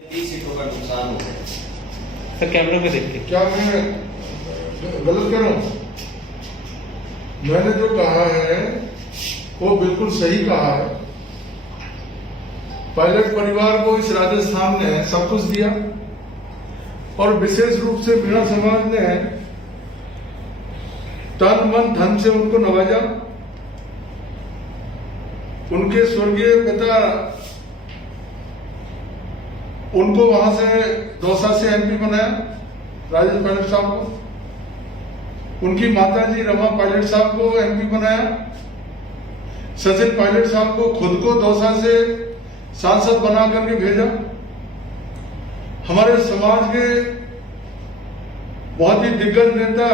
30 सीटों का नुकसान हो गया। सर कैमरे में देख के क्या मैं गलत करूं? मैंने जो कहा है वो बिल्कुल सही कहा है। पायलट परिवार को इस राजस्थान ने सब कुछ दिया और विशेष रूप से मीणा समाज ने तन मन धन से उनको नवाजा। उनके स्वर्गीय पिता उनको वहां से दौसा से एमपी बनाया, राजेश पायलट साहब को। उनकी माताजी रमा पायलट साहब को एमपी बनाया। सचिन पायलट साहब को खुद को दौसा से सांसद बना करके भेजा। हमारे समाज के बहुत ही दिग्गज नेता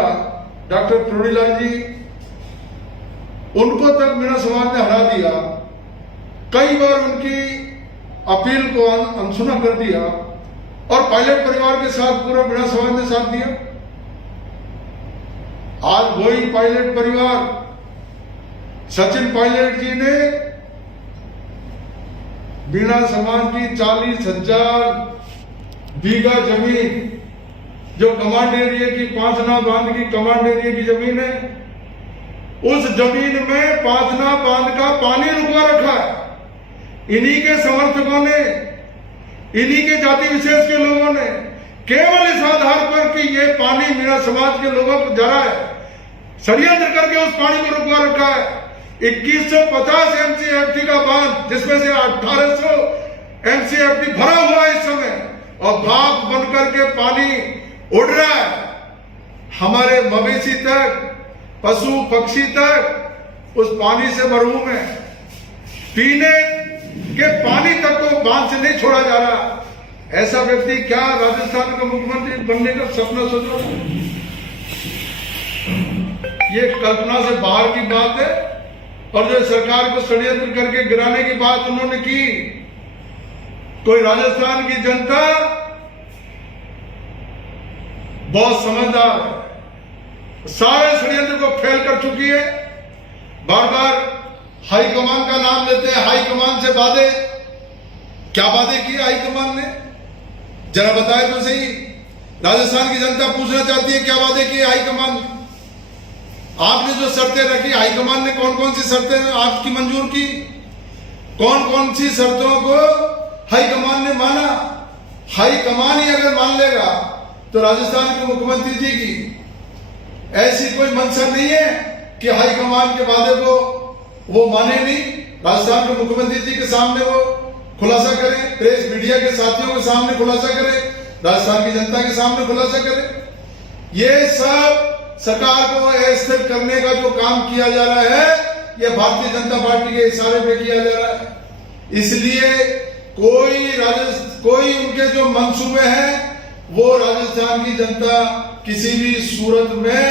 डॉक्टर प्रोडीलाल जी, उनको तक मीणा समाज ने हरा दिया। कई बार उनकी अपील को अनसुना कर दिया और पायलट परिवार के साथ पूरा मीणा समाज ने साथ दिया। आज वही पायलट परिवार सचिन पायलट जी ने मीणा समाज की 40,000 बीघा जमीन, जो कमांड एरिया की 5 बांध की कमांड एरिया की जमीन है, उस जमीन में 5 बांध का पानी रुकवा रखा है। इन्हीं के समर्थकों ने, इन्हीं के जाति विशेष के लोगों ने केवल इस आधार पर कि ये पानी मीणा समाज के लोगों को जा रहा है, षड्यंत्र करके उस पानी को रुकवा रखा है। 2150 एमसीएफटी का बांध, जिसमें से 1800 एमसीएफटी भरा हुआ है इस समय, और भाप बनकर के पानी उड़ रहा है। हमारे मवेशी तक, पशु पक्षी तक उस पानी से महरूम है। पीने के पानी तक को बांध से नहीं छोड़ा जा रहा। ऐसा व्यक्ति क्या राजस्थान का मुख्यमंत्री बनने का सपना सोच रहा है? ये कल्पना से बाहर की बात है। और जो सरकार को षड्यंत्र करके गिराने की बात उन्होंने की, कोई राजस्थान की जनता बहुत समझदार है, सारे षड्यंत्र को फेल कर चुकी है। बार बार हाईकमान का नाम लेते हैं, हाईकमान से वादे। क्या वादे किए हाईकमान ने? जरा बताए तो सही। राजस्थान की जनता पूछना चाहती है क्या वादे किए हाईकमान ने। आपने जो शर्तें रखी, हाईकमान ने कौन कौन सी शर्तें आपकी मंजूर की? कौन कौन सी शर्तों को हाईकमान ने माना? हाईकमान ही अगर मान लेगा तो राजस्थान के मुख्यमंत्री जी की ऐसी कोई मंशा नहीं है कि हाईकमान के वादे को वो माने नहीं। राजस्थान के मुख्यमंत्री जी के सामने वो खुलासा करें, प्रेस मीडिया के साथियों के सामने खुलासा करें, राजस्थान की जनता के सामने खुलासा करें। ये सब सरकार को अस्थिर करने का जो काम किया जा रहा है, यह भारतीय जनता पार्टी के इशारे पे किया जा रहा है। इसलिए कोई उनके जो मंसूबे हैं वो राजस्थान की जनता किसी भी सूरत में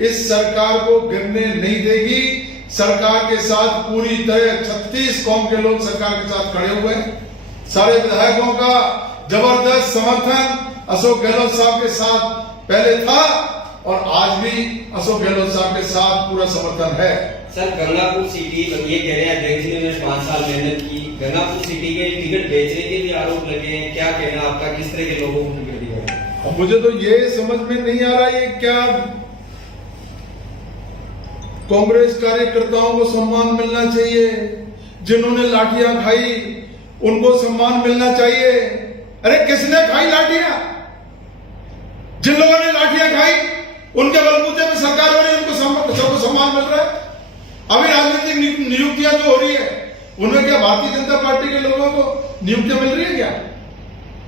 इस सरकार को गिरने नहीं देगी। सरकार के साथ पूरी तरह 36 कौम के लोग सरकार के साथ खड़े हुए हैं। सारे विधायकों का जबरदस्त समर्थन अशोक गहलोत साहब के साथ पहले था और आज भी अशोक गहलोत साहब के साथ पूरा समर्थन है। सर, गंगापुर सिटी, ये कह रहे हैं अध्यक्ष ने 5 साल मेहनत की, गंगापुर सिटी के टिकट बेचने के भी आरोप लगे हैं। क्या कहना आपका, किस तरह के लोगों को टिकट दिया? मुझे तो ये समझ में नहीं आ रहा ये क्या कांग्रेस कार्यकर्ताओं को सम्मान मिलना चाहिए, जिन्होंने लाठियां खाई उनको सम्मान मिलना चाहिए। अरे किसने खाई लाठियां? जिन लोगों ने लाठियां खाई उनके बलबूते में सरकार हो रही है, उनको सबको सम्मान मिल रहा है। अभी राजनीतिक नियुक्तियां जो हो रही है उनमें क्या भारतीय जनता पार्टी के लोगों को नियुक्तियां मिल रही है क्या?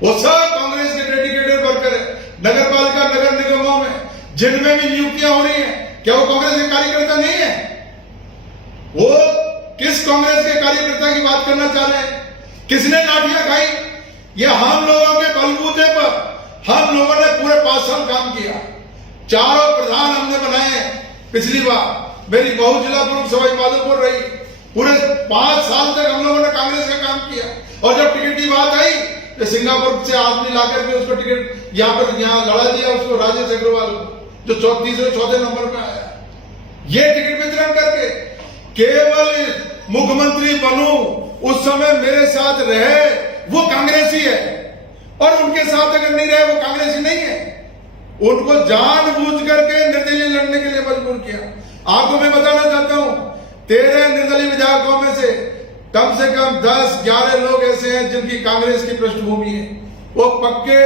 वो सब कांग्रेस के डेडिकेटेड वर्कर है। नगर पालिका, नगर निगमों में जिनमें भी नियुक्तियां हो रही है, क्या वो कांग्रेस के कार्यकर्ता नहीं है? वो किस कांग्रेस के कार्यकर्ता की बात करना चाह रहे हैं? किसने लाठियां खाई? ये हम लोगों के बलबूते पर हम लोगों ने पूरे 5 साल काम किया। 4 प्रधान हमने बनाए। पिछली बार मेरी बहु जिला प्रमुख सवाई माधोपुर रही। पूरे 5 साल तक हम लोगों ने कांग्रेस का काम किया। और जब टिकट की बात आई तो सिंगापुर से आदमी लाकर के उसको टिकट यहाँ लड़ा दिया, उसको राजेश अग्रवाल, जो 3-4 नंबर पे आया। ये टिकट वितरण करके केवल मुख्यमंत्री बनूं, उस समय मेरे साथ रहे वो कांग्रेसी है। और उनके साथ अगर नहीं रहे वो कांग्रेसी नहीं है। उनको जानबूझ करके निर्दलीय लड़ने के लिए मजबूर किया। आपको मैं बताना चाहता हूं 13 निर्दलीय विधायकों में से कम 10-11 लोग ऐसे हैं जिनकी कांग्रेस की पृष्ठभूमि है। वो पक्के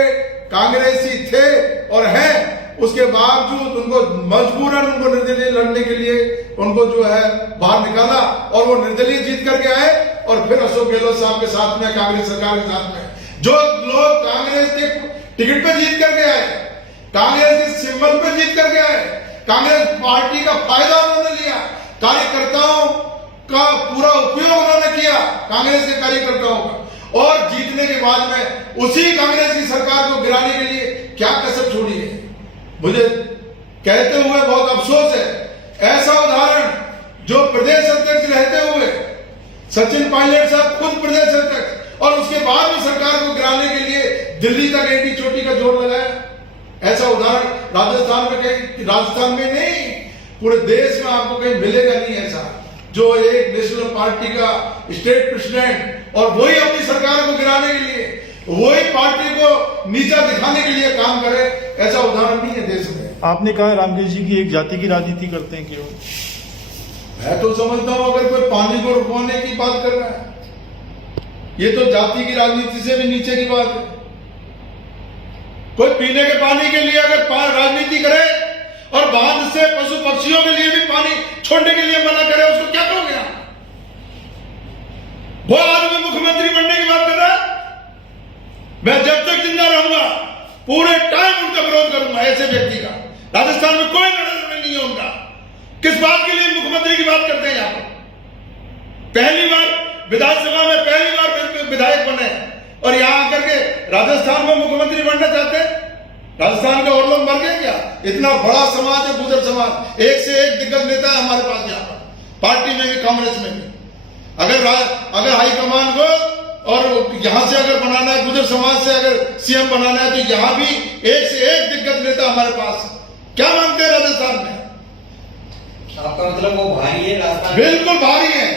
कांग्रेसी थे और हैं, उसके बावजूद उनको मजबूरन उनको निर्दलीय लड़ने के लिए उनको जो है बाहर निकाला और वो निर्दलीय जीत करके आए और फिर अशोक गहलोत साहब के साथ में कांग्रेस सरकार के साथ में जो लोग कांग्रेस के टिकट पे जीत करके आए, कांग्रेस के सिंबल पे जीत करके आए, कांग्रेस पार्टी का फायदा उन्होंने लिया, कार्यकर्ताओं का पूरा उपयोग उन्होंने किया कांग्रेस के कार्यकर्ताओं का, और जीतने के बाद में उसी कांग्रेस की सरकार को गिराने के लिए क्या कसर छोड़ी है। मुझे कहते हुए बहुत अफसोस है, ऐसा उदाहरण जो प्रदेश अध्यक्ष रहते हुए सचिन पायलट साहब खुद प्रदेश अध्यक्ष और उसके बाद भी सरकार को गिराने के लिए दिल्ली तक एडी चोटी का जोर लगाया, ऐसा उदाहरण राजस्थान में नहीं पूरे देश में आपको कहीं मिलेगा नहीं। ऐसा जो एक नेशनल पार्टी का स्टेट प्रेसिडेंट और वही अपनी सरकार को गिराने के लिए, वही पार्टी को नीचा दिखाने के लिए काम करे, ऐसा उदाहरण नहीं है देश में। आपने कहा रामकेश जी की एक जाति की राजनीति करते हैं क्यों? मैं तो समझता हूं अगर कोई पानी को रुकवाने की बात कर रहा है, ये तो जाति की राजनीति से भी नीचे की बात है। कोई पीने के पानी के लिए अगर राजनीति करे और बांध से पशु पक्षियों के लिए भी पानी छोड़ने के लिए मना करे, उसको क्या कहोगे आप? वो आदमी मुख्यमंत्री बनने की बात कर रहा है। मैं जब तक जिंदा रहूंगा पूरे टाइम उनका विरोध करूंगा, ऐसे व्यक्ति का। राजस्थान में कोई लड़ाई नहीं है उनका। किस बात के लिए मुख्यमंत्री की बात करते हैं यहां पर? पहली बार विधानसभा में पहली बार विधायक बने और यहां आकर के राजस्थान में मुख्यमंत्री बनना चाहते हैं। राजस्थान के और लोग मर गए क्या? इतना बड़ा समाज है गुर्जर समाज, एक से एक दिग्गज नेता है हमारे पास यहाँ पर, पार्टी में भी कांग्रेस में भी। अगर हाईकमान को और यहां से अगर बनाना है, गुर्जर समाज से अगर सीएम बनाना है, तो यहां भी एक से एक दिग्गज नेता हमारे पास है। क्या मानते हैं राजस्थान में? आपका मतलब वो भारी है राजस्थान? बिल्कुल भारी है।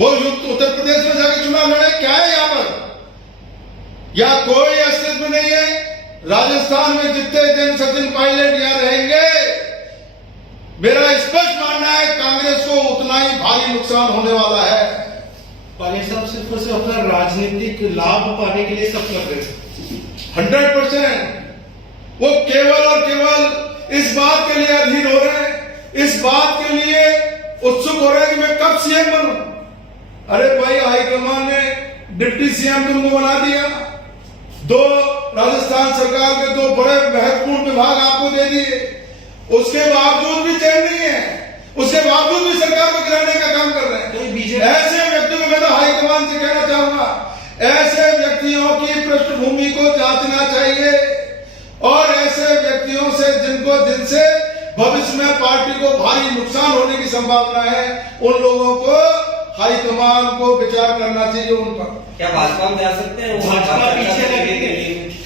वो उत्तर प्रदेश में जाके चुनाव लड़े, क्या है यहां पर? या कोई अस्तित्व नहीं है। राजस्थान में जितने दिन सचिन पायलट यहां रहेंगे, मेरा स्पष्ट मानना है कांग्रेस को उतना ही भारी नुकसान होने वाला है। पायलट साहब सिर्फ और सिर्फ अपना राजनीतिक लाभ पाने के लिए सब कर रहे हैं। 100% वो केवल और केवल इस बात के लिए अधीर हो रहे हैं, इस बात के लिए उत्सुक हो रहे हैं कि मैं कब सीएम बनूं। अरे भाई, हाईकमान ने डिप्टी सीएम तुमको बना दिया, दो राजस्थान सरकार के दो बड़े महत्वपूर्ण विभाग आपको दे दिए, उसके बावजूद भी चैन नहीं है, उसके बावजूद भी सरकार को गिराने का काम कर रहे हैं। ऐसे व्यक्तियों को मैं तो हाईकमान से कहना चाहूंगा, ऐसे व्यक्तियों की पृष्ठभूमि को जांचना चाहिए और ऐसे व्यक्तियों से जिनसे भविष्य में पार्टी को भारी नुकसान होने की संभावना है, उन लोगों को हाईकमान को विचार करना चाहिए उन पर। क्या भाजपा में जा सकते हैं? भाजपा पीछे लगेंगे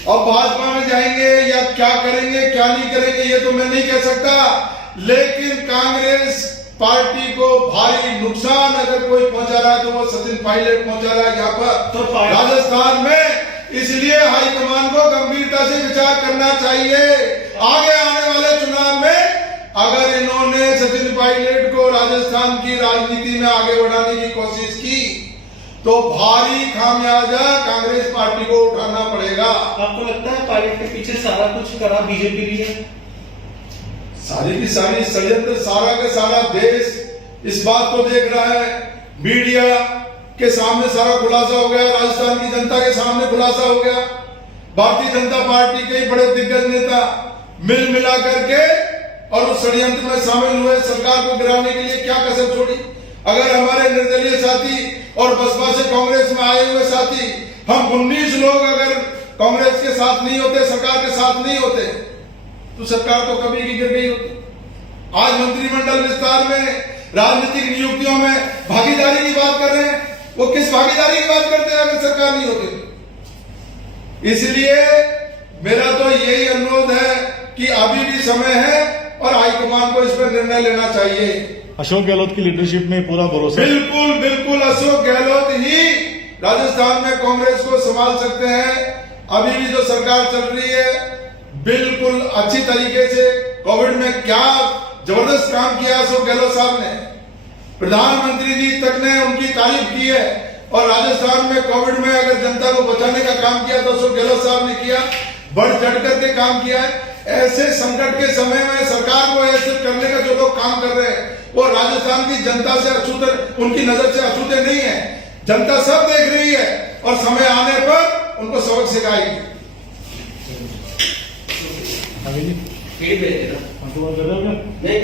और भाजपा में जाएंगे या क्या करेंगे क्या नहीं करेंगे ये तो मैं नहीं कह सकता, लेकिन कांग्रेस पार्टी को भारी नुकसान अगर कोई पहुंचा रहा है तो वो सचिन पायलट पहुंचा रहा है यहाँ पर तो राजस्थान में। इसलिए हाईकमान को गंभीरता से विचार करना चाहिए। आगे आने वाले चुनाव में अगर इन्होंने सचिन पायलट को राजस्थान की राजनीति में आगे बढ़ाने की कोशिश की तो भारी खामियाजा कांग्रेस पार्टी को उठाना पड़ेगा। आपको लगता है पायलट के पीछे सारा कुछ करा बीजेपी लिए? सारी की सारी षड्यंत्र, सारा का सारा देश इस बात को देख रहा है। मीडिया के सामने सारा खुलासा हो गया, राजस्थान की जनता के सामने खुलासा हो गया। भारतीय जनता पार्टी के बड़े दिग्गज नेता मिल मिला करके और उस षड्यंत्र में शामिल हुए, सरकार को गिराने के लिए क्या कसर छोड़ी। अगर हमारे निर्दलीय साथी और बसपा से कांग्रेस में आए हुए साथी, हम 19 लोग अगर कांग्रेस के साथ नहीं होते, सरकार के साथ नहीं होते, तो सरकार तो कभी की गिर गई होती। आज मंत्रिमंडल विस्तार में, राजनीतिक नियुक्तियों में भागीदारी की बात कर रहे हैं, वो किस भागीदारी की बात करते हैं अगर सरकार नहीं होती? इसलिए मेरा तो यही अनुरोध है कि अभी भी समय है और हाईकमान को इस पर निर्णय लेना चाहिए। अशोक गहलोत की लीडरशिप में पूरा भरोसा? बिल्कुल बिल्कुल, अशोक गहलोत ही राजस्थान में कांग्रेस को संभाल सकते हैं। अभी भी जो सरकार चल रही है बिल्कुल अच्छी तरीके से, कोविड में क्या जबरदस्त काम किया अशोक गहलोत साहब ने, प्रधानमंत्री जी तक ने उनकी तारीफ की है। और राजस्थान में कोविड में अगर जनता को बचाने का काम किया तो अशोक गहलोत साहब ने किया, बढ़ चढ़ करके काम किया है। ऐसे संकट के समय में सरकार को ऐसे करने का जो लोग काम कर रहे हैं वो राजस्थान की जनता से अछूते, उनकी नजर से अछूते नहीं है। जनता सब देख रही है और समय आने पर उनको सबक सिखाएगी। आगे जी फीडबैक देना कर रहे हो क्या? नहीं